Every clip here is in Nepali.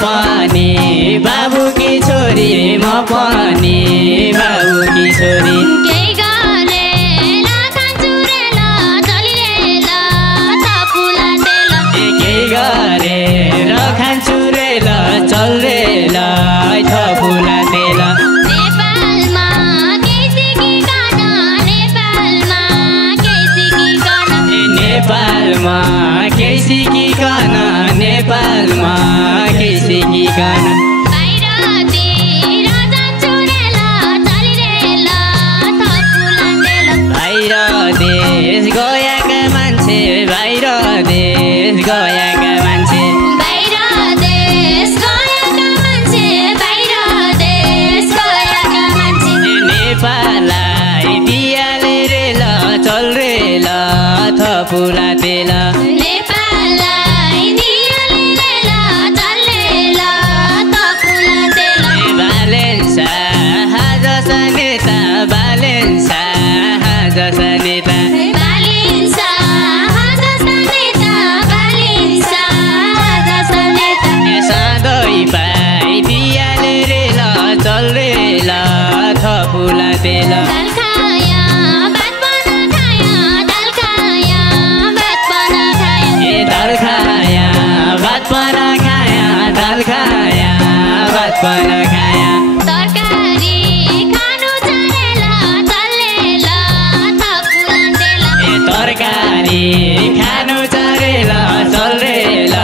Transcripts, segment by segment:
पनि बाबुकी छोरी म पनि बाबुकी छोरी केही गरेर खान्छु रे ल चलिरेल थपुला तेल केही गरेर खान्छु रे ल चल्रेल थपुला तेल नेपालमा केही सिकिकन नेपालमा केही सिकिकन नेपालमा केही सिकिकन नेपालमा केही सिकिकन बाहिरतिर जान्छु रे ल चलिरेल थपुला तेल बाहिर देश गएका मान्छे बाहिर देश गएका मान्छे बाहिर देश गएका मान्छे बाहिर देश गएका मान्छे नेपाललाई दियाले रे ल चल रे ल थपुला तेल नेपाललाई दियाले रे ल चल्रेल थपुला तेल बालेन्सा जसा नेता बालेन्सा जसा नेता बालिन्सा जस्ता नेता बालिन्सा जस्ता नेता सधैँ पाइ दियाले रे ल चल रे ल थपुला तेल दाल खाया भात बना खाया दाल खाया भात बना खाया दाल खाया भात बना खाया दाल खाया भात बना खाया तरकारी खानु चलेल चल्रेल थपुला तेल तरकारी खानु चरेल चल्रेल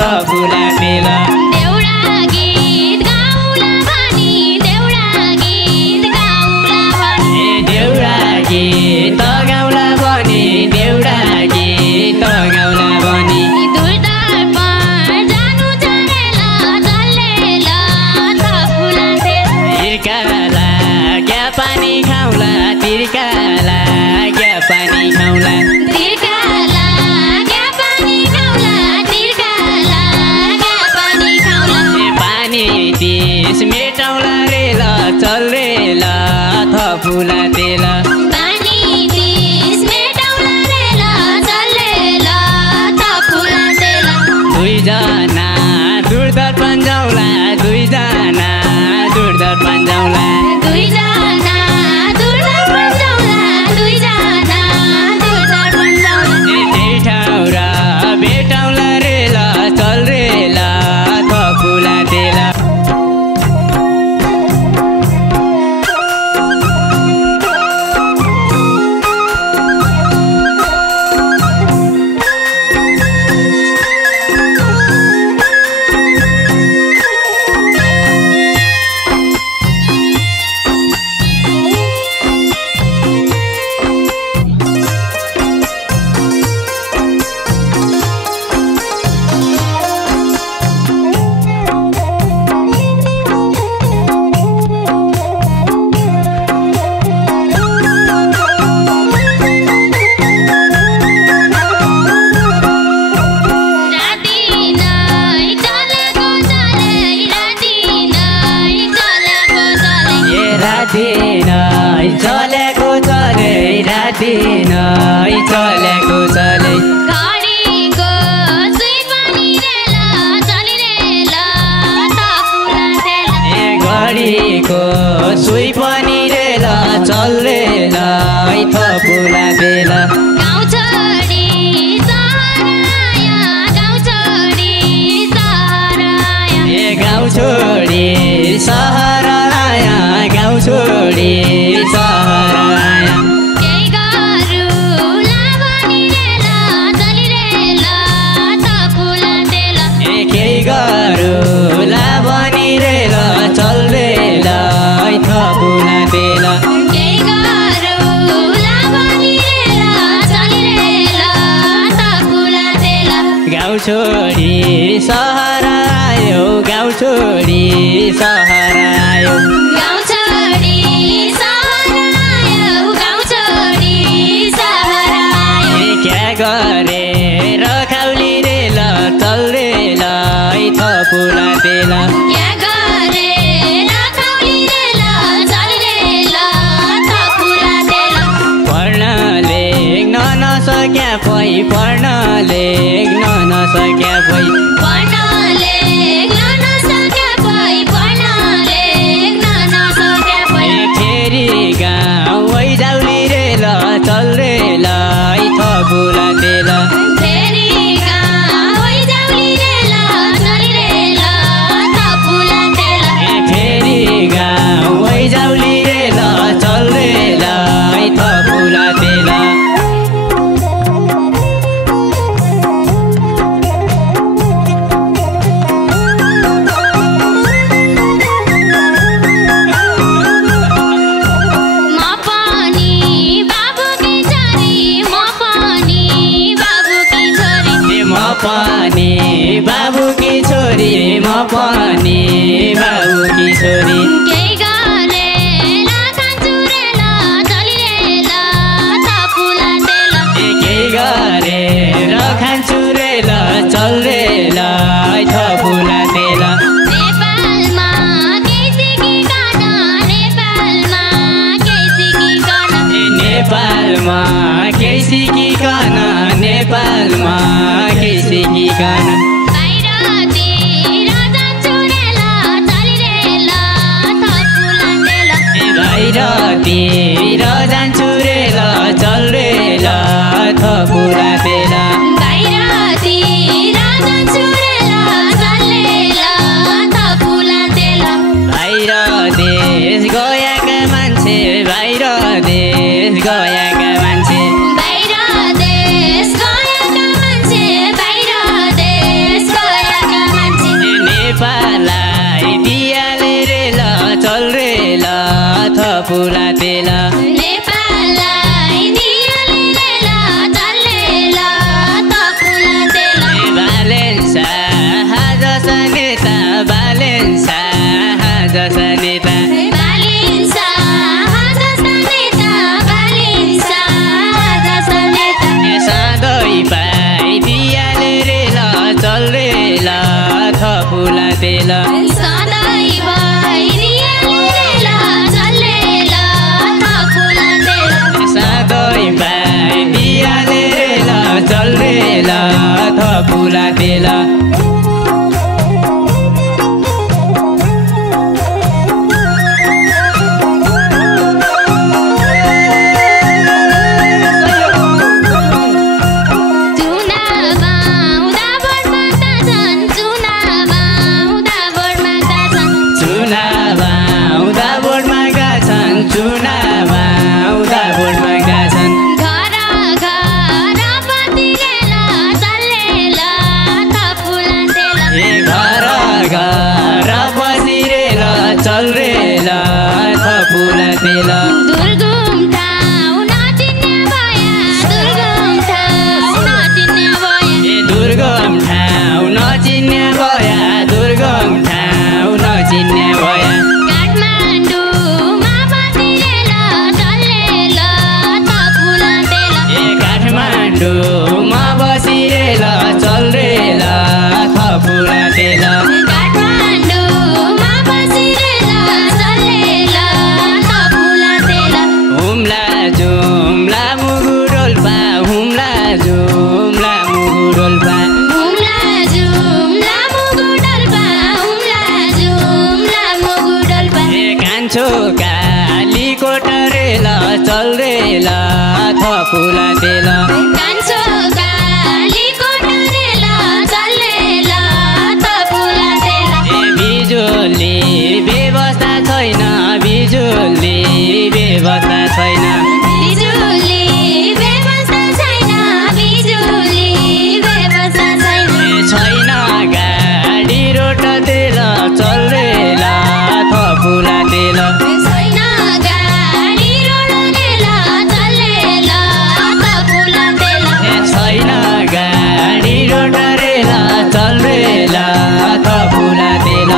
थपुला तेल देउडा गीत गाउला भनी देउडा गीत गाउला भनी देउडा गीत गाउला बनी देउडा गीत गाउला बनी दूरदर्पण जानु चलेल चल्रेल थपुला तेल तिर्काला क्या पानी खाउला तिर्काला क्या पानी खाउला तिर्काला क्या पानी खाउला तिर्काला क्या पानी खाउला पानी तिस मेटाउला रेल चल रेल थपुला तेल पानी तिस मेटाउला रेल चल्रेल थपुला तेल दुईजना दूरदर्पण जाउला दुईजना दूरदर्पण जाउला दुईजना दूरदर्पण जाउला दुईजना दूरदर्पण जाउला त्यही ठाउँ र भेटाउला रेल चल रेल थपुला तेल राति नै चलेको चले राति नै चलेको चले राति नै चलेको चले राति नै चलेको चले घडीको सुई पनि रेल चलिरेल थपुला तेल घडीको सुई पनि रेल चल रेल थपुला तेल गाउँ छोडी सहर आया गाउँ छोडी सहर आया गाउँ छोडी सहर आया गाउँ छोडी सहर आया केही गरौँला भनी रेल चलिरेल थपुला तेल केही गरौँला भनी रेल चल रेल थपुला तेल केही गरौँला भनी रेल चलिरेल थपुला तेल गाउँ छोडी सहर आयो गाउँ छोडी सहर आयो गाउँ छोडी सहर आयो गाउँ छोडी सहर आयो क्या गरेर खाउली रेल चल रेल थपुला तेल क्या गरेर खाउली रेल चलिरेल थपुला तेल पढ्न लेख्न नसक्या पढ्न लेख्न नसक्या पढ्न लेख्न पनि बाबुकी छोरी केही गरेर खान्छु रेल चलिरेल थपुला तेल केही गरेर खान्छु रेल चल्रेल थपुला तेल नेपालमा केही सिकिकन नेपालमा केही सिकिकन नेपालमा केही सिकिकन बाहिरतिर जान्छु रेल चलिरेल थपुला तेल बाहिरतिर जान्छु रेल चल्रेल थपुला तेल बाहिरतिर जान्छु रेल चल्रेल थपुला तेल बाहिर देश गएका मान्छे बाहिर देश गएका मान्छे बाहिर देश गएका मान्छे बाहिर देश गएका मान्छे नेपाललाई दियाले रेल चल्रेल थपुला तेल नेपाललाई दियाले रेल चल्रेल थपुला तेल बालेन्सा जसा नेता बालेन्सा जसा नेता बालिन्सा जस्ता नेता बालिन्सा जस्ता नेता सधैँ पाइ दियाले रेल चल्रेल थपुला तेल सधैँ भइदियाले रेल चल्रेल थपुला तेल सधैँ पाइ दियाले रेल चल्रेल थपुला तेल चुनाव आउँदा भोटमा गाछन् चुनाव आउँदा भोटमा गाछन् घर घर बतिरेल चल्रेल थपुला तेल घर घर बसिरेल चल्रेल थपुला तेल दुर्गम ठाउँ नचिन्ने भया दुर्गम ठाउँ नचिन्ने भया दुर्गम ठाउँ नचिन्ने भया दुर्गम ठाउँ नचिन्ने भया काठमाडौँमा बसिरेल चल्रेल थपुला तेल काठमाडौँमा बसिरेल चल्रेल थपुला तेल काठमाडौँमा बसिरेल चल्रेल थपुला तेल हुम्ला जुम्ला मुगु डोल्पा हुम्ला जुम्ला मुगु डोल्पा हुम्ला जुम्ला मुगु डोल्पा हुम्ला जुम्ला मुगु डोल्पा कान्छो कालीकोट रेल चल्रेल थपुला तेल कान्छो कालीकोट रेल चल्रेल थपुला तेल बिजुली व्यवस्था छैन बिजुली व्यवस्था छैन बिजुली व्यवस्था छैन बिजुली व्यवस्था छैन छैन गाडी रोड तेल चल्रेल थपुला तेल छैन गाडी रोड रेल चल्रेल थपुला तेल छैन गाडी रोड रेल चल्रेल थपुला तेल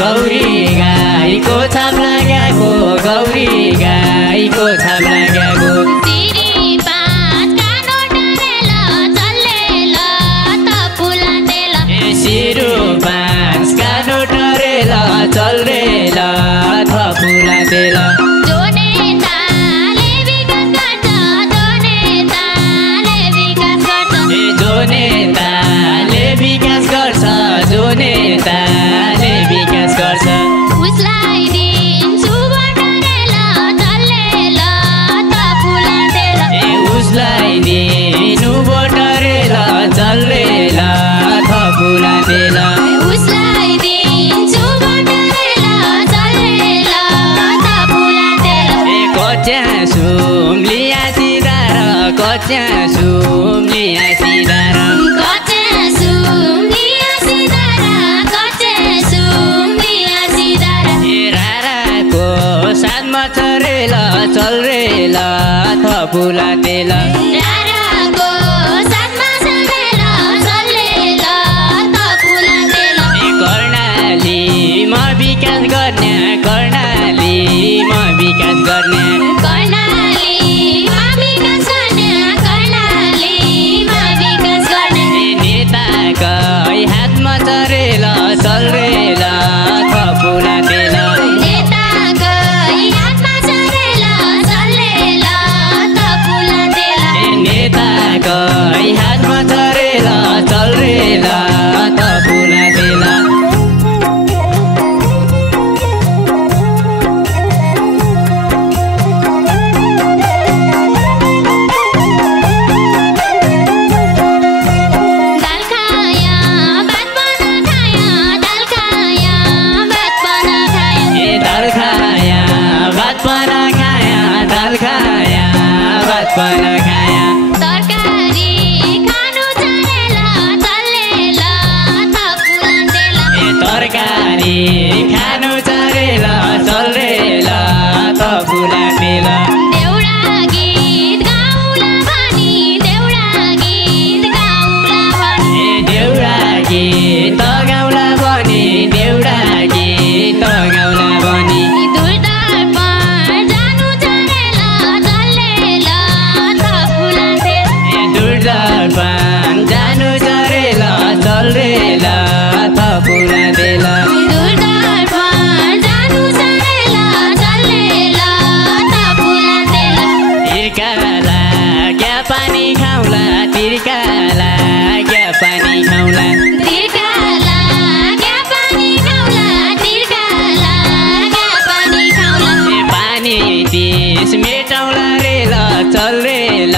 गौरी गाईको छाप लगाएको गौरी गाईको छाप लागेको तिरी पाँचका नोट रेल चल्रेल थपुला तेल सिरु बाँसका नोट रेल चल्रेल थपुला तेल जो नेताले विकास गर्छ जो नेताले विकास गर्छ उसलाई दिन्छु भोट रेल चल्रेल थपुला तेल उसलाई दिनु भोट रेल चल्रेल थपुला तेल उसलाई दिन्छु भोट रेल चल्रेल थपुला तेल कच्या सुम्लिया सिधार कच्या सुम्लिया सिधार कच्या थपुला तेल राराको साथमा चलेर चलेर थपुला तेल कर्णाली म विकास गर्ने कर्णाली म विकास गर्ने नेताकै हातमा चरेल चल्रेल थपुला तेल नेताकै हातमा चरेल चलेर थपुला तेल नेताकै हातमा चरेल चल्रेल थपुला तेल पना खाया तरकारी खानु चलेर चलेर थपुला तेल तरकारी खानु चरेल चल्रेल थपुला तेल देउडा गीत गाउला भनी देउडा गीत गाउला भनी देउडा गीत गाउला भनी देउडा गीत गाउला भनी दूरदर्पण जानु चलेर चलेर थपुला तेल दूरदर्पण जानु चरेल चल्रेल थपुला तेल दूरदर्पण जानु चलेर चलेर थपुला तेल तिर्काला क्या पानी खाउला तिर्काला क्या पानी खाउला तिर्काला क्या पानी खाउला तिर्काला क्या पानी खाउला पानी तिस मेटाउला रेल चल्रेल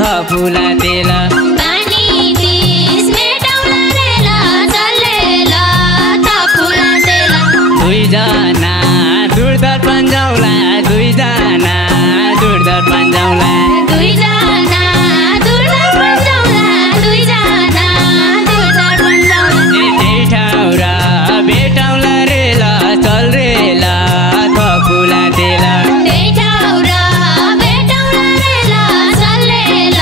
थपुला तेल पानी तिस मेटाउला रेल चलेर थपुला तेल दुईजना दूरदर्पण जाउला दुईजना दूरदर्पण जाउला दुईजना दूरदर्पण जाउला दुईजना दूरदर्पण जाउला त्यही ठाउँ र भेटाउला रेल चल्रेल थपुला तेल त्यही ठाउँ र भेटौँला रेल चलेर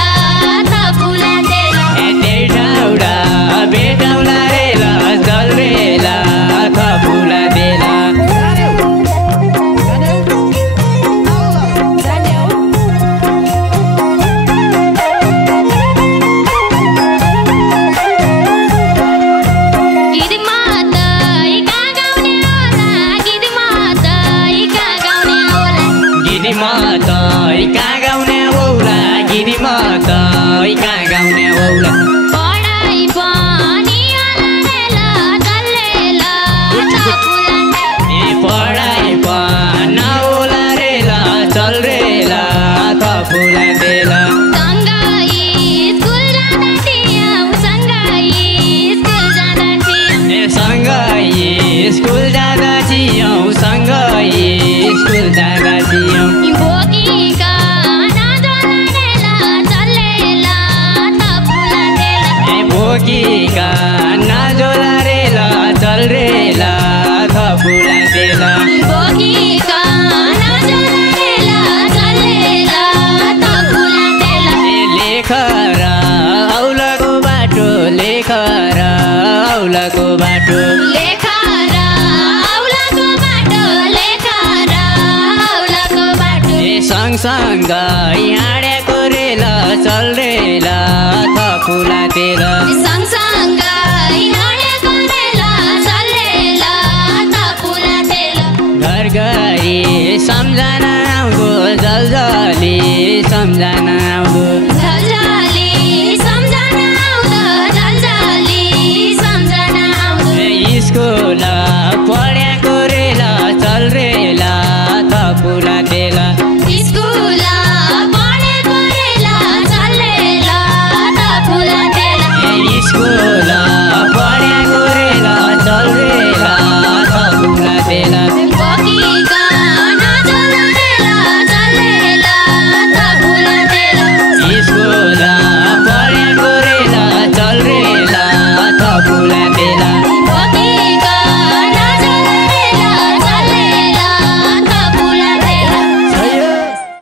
थपुला तेल त्यही ठाउँ र भेटाउला रेल चल्रेल थपुला तेल गीत मात्रै गाउने होला गीत मात्रै गाउने होला गिरी मात्रै कहाँ गाउने औला गिरी मात्रै कहाँ गाउने औला पढाइ पनि अलारेल चलेर थपुला तेल पढाइ पनि औला रेल चल्रेल थपुला तेल सँगै स्कुल जाँदा थियौँ सँगै स्कुल जाँदा थियौँ सँगै स्कुल जाँदा थियौँ सँगै स्कुल जाँदा थियौँ बोकीका नजलारेल चलेर थपुला तेल बोकीका नजोला रेल चल्रेल थपुला तेल बोकीका नजलारेल चलेर थपुला तेल लेखर औलाको बाटो लेखर औलाको बाटो लेखर औलाको बाटो लेखर औलाको बाटो सँगसँगै हाँडेको रेल चल्रेल थपुला तेल सँगसँगै हिँडेको रेल चलेर थपुला तेल घर घरी सम्झना आउँदो जलजली सम्झना आउँदो